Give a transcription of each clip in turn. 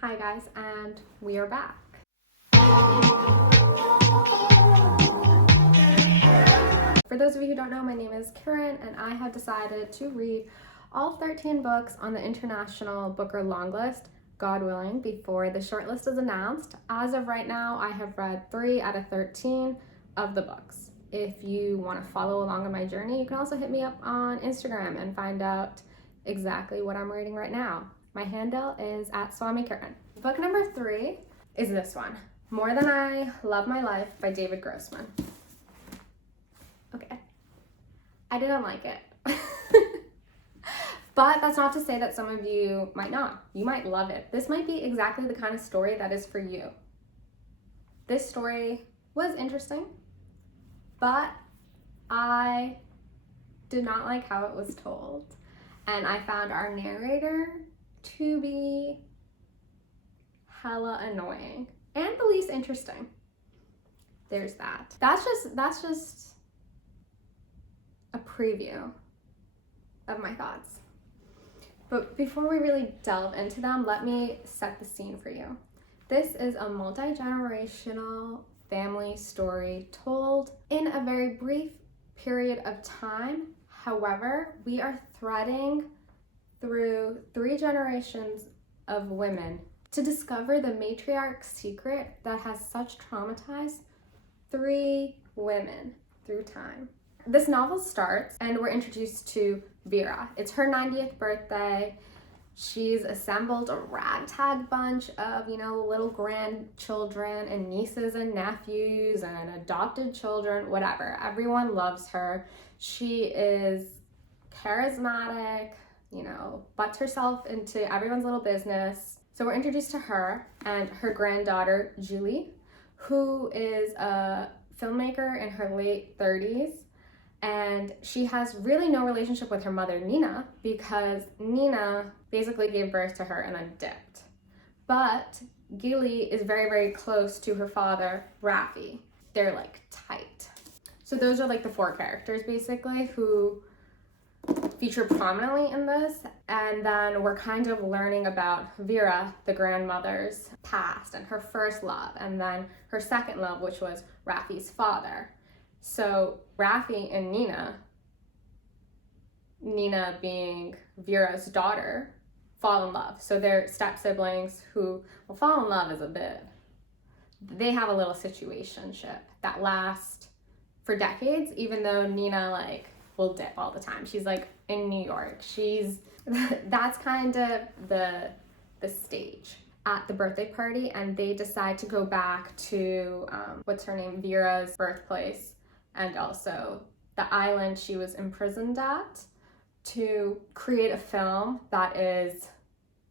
Hi guys, and we are back. For those of you who don't know, my name is Karen, and I have decided to read all 13 books on the International Booker Longlist, God willing, before the shortlist is announced. As of right now, I have read 3 out of 13 of the books. If you want to follow along on my journey, you can also hit me up on Instagram and find out exactly what I'm reading right now. My handle is @SwamiKaren. Book number 3 is this one, More Than I Love My Life by David Grossman. Okay, I didn't like it. But that's not to say that some of you might not. You might love it. This might be exactly the kind of story that is for you. This story was interesting, but I did not like how it was told. And I found our narrator to be hella annoying and the least interesting. There's that. That's just a preview of my thoughts. But before we really delve into them, let me set the scene for you. This is a multi-generational family story told in a very brief period of time. However, we are threading through 3 generations of women to discover the matriarch's secret that has such traumatized 3 women through time. This novel starts and we're introduced to Vera. It's her 90th birthday. She's assembled a ragtag bunch of, little grandchildren and nieces and nephews and adopted children, whatever. Everyone loves her. She is charismatic, butts herself into everyone's little business. So we're introduced to her and her granddaughter, Julie, who is a filmmaker in her late 30s. And she has really no relationship with her mother, Nina, because Nina basically gave birth to her and then dipped. But Gilly is very, very close to her father, Raffi. They're tight. So those are the 4 characters basically who feature prominently in this. And then we're kind of learning about Vera, the grandmother's past and her first love, and then her second love, which was Raffi's father. So Raffi and Nina being Vera's daughter, fall in love. So they're step-siblings who, fall in love is a bit, they have a little situationship that lasts for decades, even though Nina will dip all the time. She's in New York. That's kind of the stage at the birthday party, and they decide to go back to, Vera's birthplace, and also the island she was imprisoned at, to create a film that is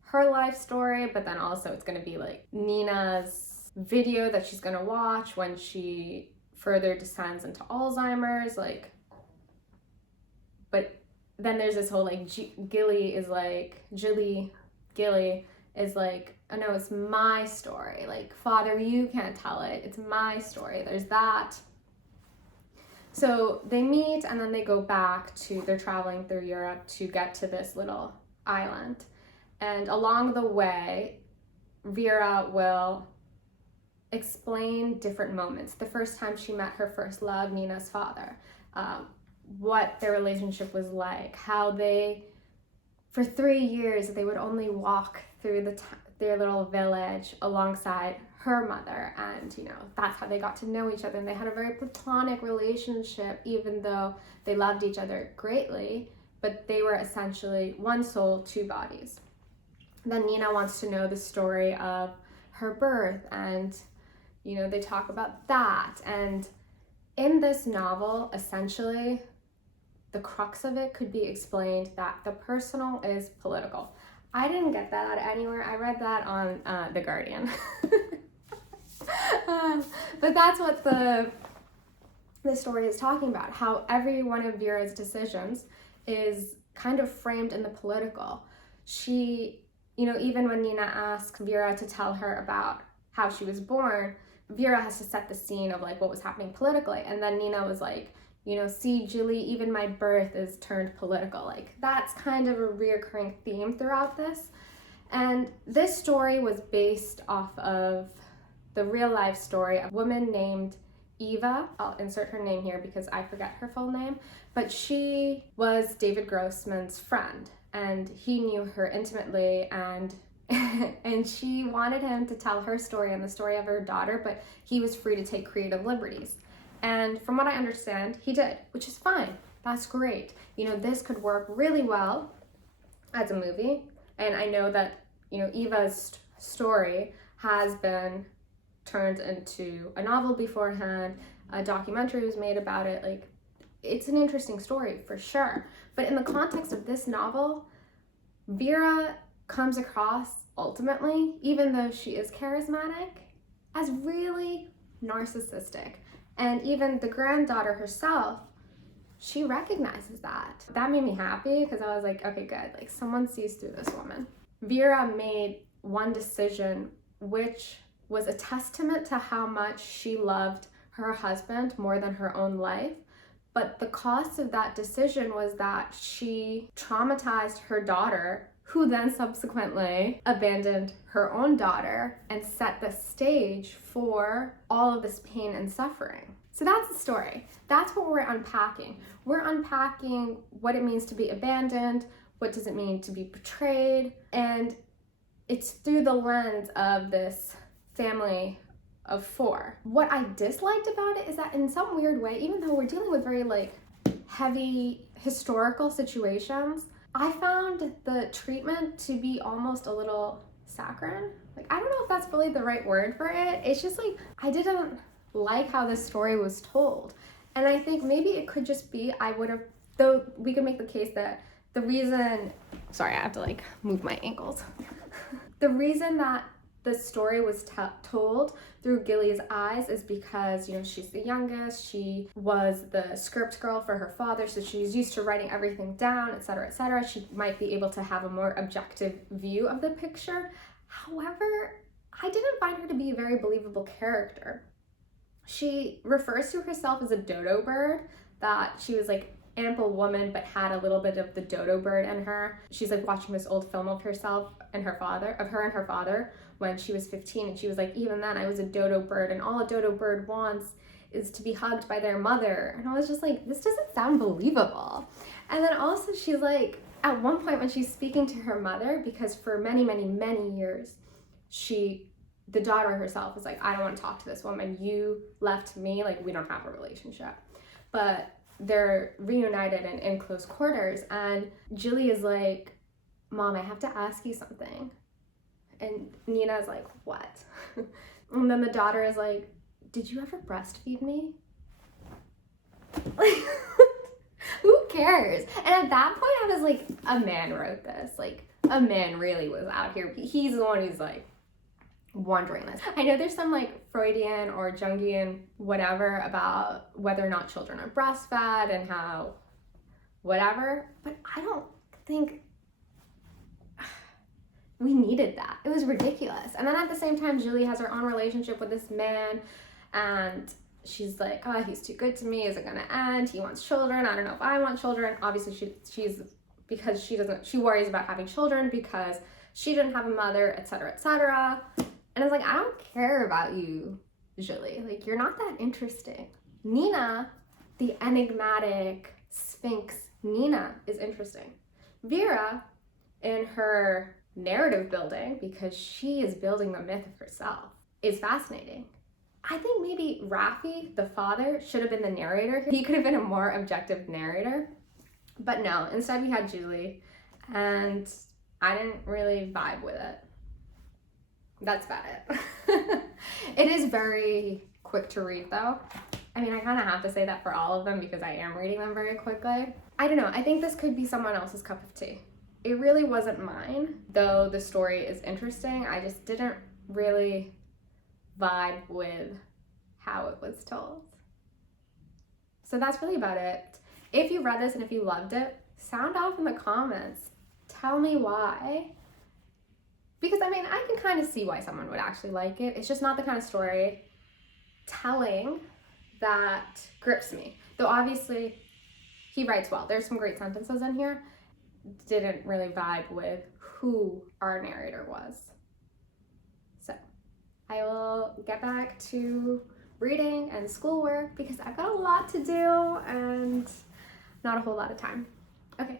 her life story, but then also it's going to be Nina's video that she's going to watch when she further descends into Alzheimer's, but then there's this whole Gilly is oh no, it's my story, Father, you can't tell it, it's my story. There's that. So they meet and then they go back they're traveling through Europe to get to this little island. And along the way, Vera will explain different moments. The first time she met her first love, Nina's father, what their relationship was like, how they, for 3 years, they would only walk through their little village alongside her mother, and that's how they got to know each other, and they had a very platonic relationship, even though they loved each other greatly, but they were essentially one soul, 2 bodies. Then Nina wants to know the story of her birth, and they talk about that. And in this novel, essentially the crux of it could be explained that the personal is political. I didn't get that anywhere. I read that on The Guardian. But that's what the story is talking about, how every one of Vera's decisions is kind of framed in the political. She, even when Nina asks Vera to tell her about how she was born, Vera has to set the scene of what was happening politically. And then Nina was see, Julie, even my birth is turned political. That's kind of a reoccurring theme throughout this. And this story was based off of the real life story of a woman named Eva. I'll insert her name here because I forget her full name, but she was David Grossman's friend and he knew her intimately, and and she wanted him to tell her story and the story of her daughter, but he was free to take creative liberties. And from what I understand, he did, which is fine. That's great. You know, this could work really well as a movie. And I know that, you know, Eva's story has been turned into a novel beforehand. A documentary was made about it. Like, it's an interesting story for sure. But in the context of this novel, Vera comes across ultimately, even though she is charismatic, as really narcissistic. And even the granddaughter herself, she recognizes that. That made me happy because I was like, okay, good. Like, someone sees through this woman. Vera made one decision which was a testament to how much she loved her husband more than her own life. But the cost of that decision was that she traumatized her daughter, who then subsequently abandoned her own daughter and set the stage for all of this pain and suffering. So that's the story. That's what we're unpacking. We're unpacking what it means to be abandoned, what does it mean to be betrayed, and it's through the lens of this family of 4. What I disliked about it is that in some weird way, even though we're dealing with very like heavy historical situations, I found the treatment to be almost a little saccharine. Like, I don't know if that's really the right word for it. It's just like, I didn't like how this story was told. And I think maybe it could just be, though we could make the case that the reason, sorry, I have to like move my ankles. The reason that the story was told through Gilly's eyes is because, you know, she's the youngest, she was the script girl for her father, so she's used to writing everything down, etc., etc. She might be able to have a more objective view of the picture. However, I didn't find her to be a very believable character. She refers to herself as a dodo bird, that she was like ample woman but had a little bit of the dodo bird in her. She's like watching this old film of herself and her father, of her and her father when she was 15, and she was like, even then I was a dodo bird, and all a dodo bird wants is to be hugged by their mother. And I was just like, this doesn't sound believable. And then also she's like, at one point when she's speaking to her mother, because for many, many, many years, the daughter herself was like, I don't want to talk to this woman. You left me, like, we don't have a relationship. But they're reunited and in close quarters, and Julie is like, Mom, I have to ask you something. And Nina's like, what? And then the daughter is like, did you ever breastfeed me? Like, who cares? And at that point I was like, a man wrote this. Like, a man really was out here. He's the one who's like wondering this. I know there's some like Freudian or Jungian whatever about whether or not children are breastfed and how whatever, but I don't think we needed that. It was ridiculous. And then at the same time, Julie has her own relationship with this man, and she's like, oh, he's too good to me. Is it gonna end? He wants children. I don't know if I want children. Obviously she's because she worries about having children because she didn't have a mother, etc., etc. And it's like, I don't care about you, Julie. Like, you're not that interesting. Nina, the enigmatic Sphinx Nina, is interesting. Vera, in her narrative building, because she is building the myth of herself, is fascinating. I think maybe Raffi, the father, should have been the narrator. He could have been a more objective narrator. But no, instead we had Julie, and I didn't really vibe with it. That's about it. It is very quick to read though. I mean, I kind of have to say that for all of them because I am reading them very quickly. I don't know, I think this could be someone else's cup of tea. It really wasn't mine, though the story is interesting. I just didn't really vibe with how it was told. So that's really about it. If you read this and if you loved it, sound off in the comments. Tell me why. Because I mean, I can kind of see why someone would actually like it. It's just not the kind of story telling that grips me. Though obviously he writes well. There's some great sentences in here. Didn't really vibe with who our narrator was. So I will get back to reading and schoolwork because I've got a lot to do and not a whole lot of time. Okay,